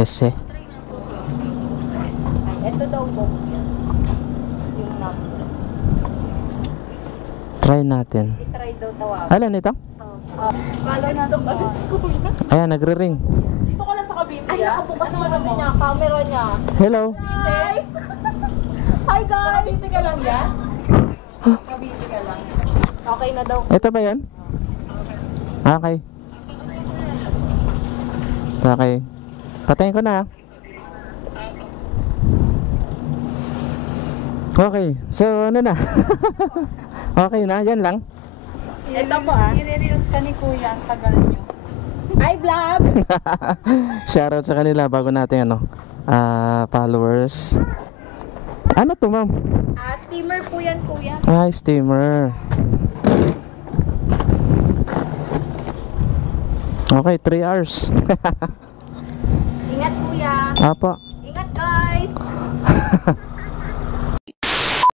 Ese. Ito daw po. Yung number. Try natin. I-try daw tawag. Alan ito? Follow na ito. Ayan, nagre-ring. Dito ka lang sa Cavite. Ay, nakabukas mo ano niya, camera niya. Hello. Guys! Hi Sa guys! Cavite ka lang yan? Cavite ka lang. Okay na daw. Ito ba yan? Okay. Okay. Patayin ko na. Okay. So, ano na? Okay na. Yan lang. Ito po I-reels ka ni Kuya, ang tagal nyo. Hi vlog! Shoutout sa kanila bago natin followers. Ano to, ma'am? Steamer po yan, Kuya. Ay, steamer. Okay, 3 hours. Ingat, Kuya. Apo. Ingat, guys.